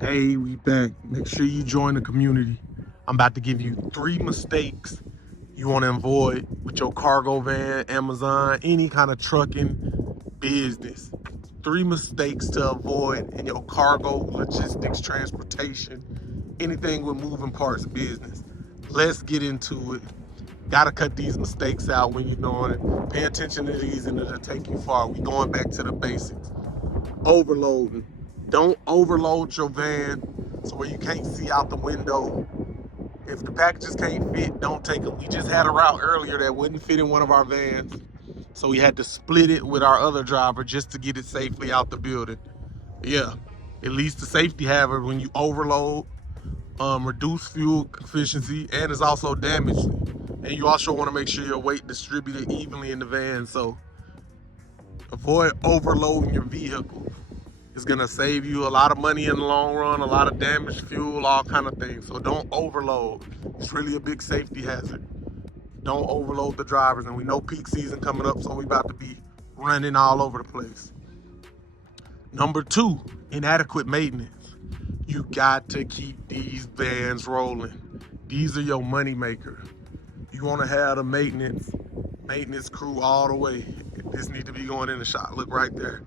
Hey, we back. Make sure you join the community. I'm about to give you 3 mistakes you want to avoid with your cargo van, Amazon, any kind of trucking business. 3 mistakes to avoid in your cargo, logistics, transportation, anything with moving parts business. Let's get into it. Gotta cut these mistakes out when you're doing it. Pay attention to these and it'll take you far. We going back to the basics. Overloading. Don't overload your van so where you can't see out the window. If the packages can't fit, don't take them. We just had a route earlier that wouldn't fit in one of our vans, so we had to split it with our other driver just to get it safely out the building. Yeah, it leads to safety hazard when you overload, reduce fuel efficiency, and it's also damaged. And you also want to make sure your weight distributed evenly in the van, so avoid overloading your vehicle. It's gonna save you a lot of money in the long run, a lot of damaged fuel, all kind of things. So don't overload. It's really a big safety hazard. Don't overload the drivers. And we know peak season coming up, so we about to be running all over the place. Number 2, inadequate maintenance. You got to keep these vans rolling. These are your money maker. You wanna have the maintenance crew all the way. This need to be going in the shop. Look right there.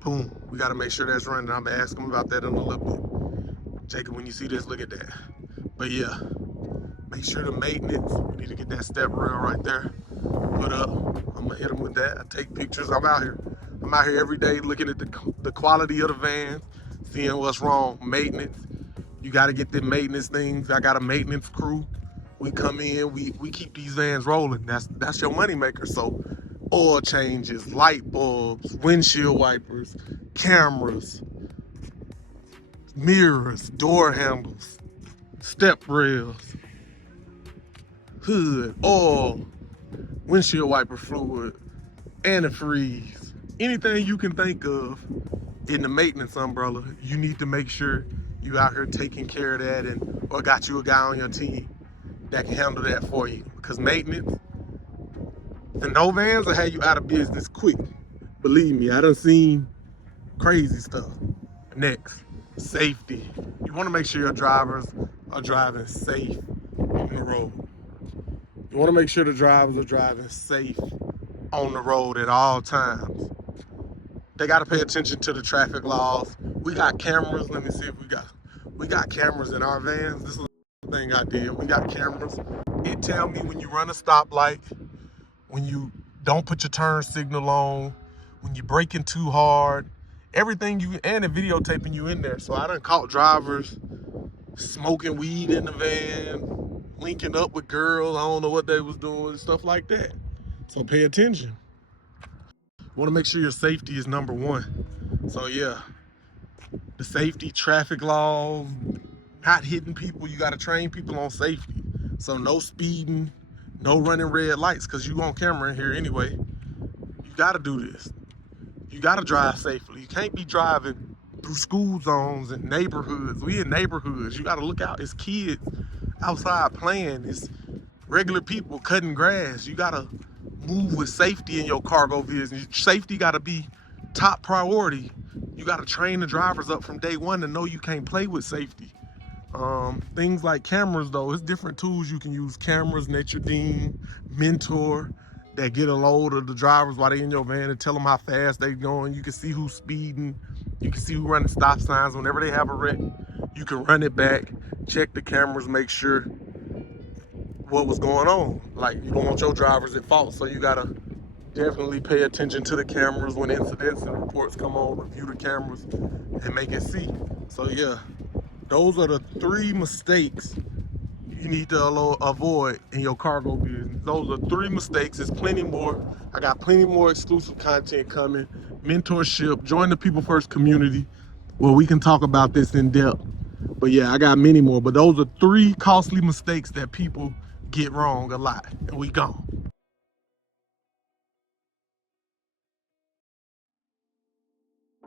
Boom, we gotta make sure that's running. I'm gonna ask him about that in a little bit. Jacob, when you see this, look at that. But yeah, make sure the maintenance, we need to get that step rail right there put up. I'm gonna hit him with that. I take pictures, I'm out here every day looking at the quality of the van, seeing what's wrong. Maintenance, you gotta get the maintenance things. I got a maintenance crew. We come in, we keep these vans rolling. That's your money maker. So oil changes, light bulbs, windshield wipers, cameras, mirrors, door handles, step rails, hood, oil, windshield wiper fluid, antifreeze. Anything you can think of in the maintenance umbrella, you need to make sure you out here taking care of that, or got you a guy on your team that can handle that for you. Because maintenance, the no vans will have you out of business quick. Believe me, I done seen crazy stuff. Next, safety. You want to make sure your drivers are driving safe on the road. You want to make sure the drivers are driving safe on the road at all times. They got to pay attention to the traffic laws. We got cameras. Let me see if we got cameras in our vans. This is the thing I did. We got cameras. It tell me when you run a stoplight, when you don't put your turn signal on, when you're braking too hard, everything and it videotaping you in there. So I done caught drivers smoking weed in the van, linking up with girls, I don't know what they was doing, stuff like that. So pay attention. You wanna make sure your safety is number 1. So yeah, the safety, traffic laws, not hitting people, you gotta train people on safety. So no speeding, no running red lights, because you on camera in here anyway. You gotta do this. You gotta drive safely. You can't be driving through school zones and neighborhoods. We in neighborhoods. You gotta look out. It's kids outside playing. It's regular people cutting grass. You gotta move with safety in your cargo business. Safety gotta be top priority. You gotta train the drivers up from day one to know you can't play with safety. Things like cameras though, it's different tools you can use. Cameras, Naturedeem, Mentor, that get a load of the drivers while they in your van and tell them how fast they going. You can see who's speeding. You can see who running stop signs. Whenever they have a wreck, you can run it back, check the cameras, make sure what was going on. Like, you don't want your drivers at fault, so you gotta definitely pay attention to the cameras when incidents and reports come on, review the cameras and make it see. So yeah, those are the 3 mistakes you need to avoid in your cargo business. Those are 3 mistakes. There's plenty more. I got plenty more exclusive content coming. Mentorship. Join the People First community where we can talk about this in depth. But yeah, I got many more. But those are 3 costly mistakes that people get wrong a lot. And we gone.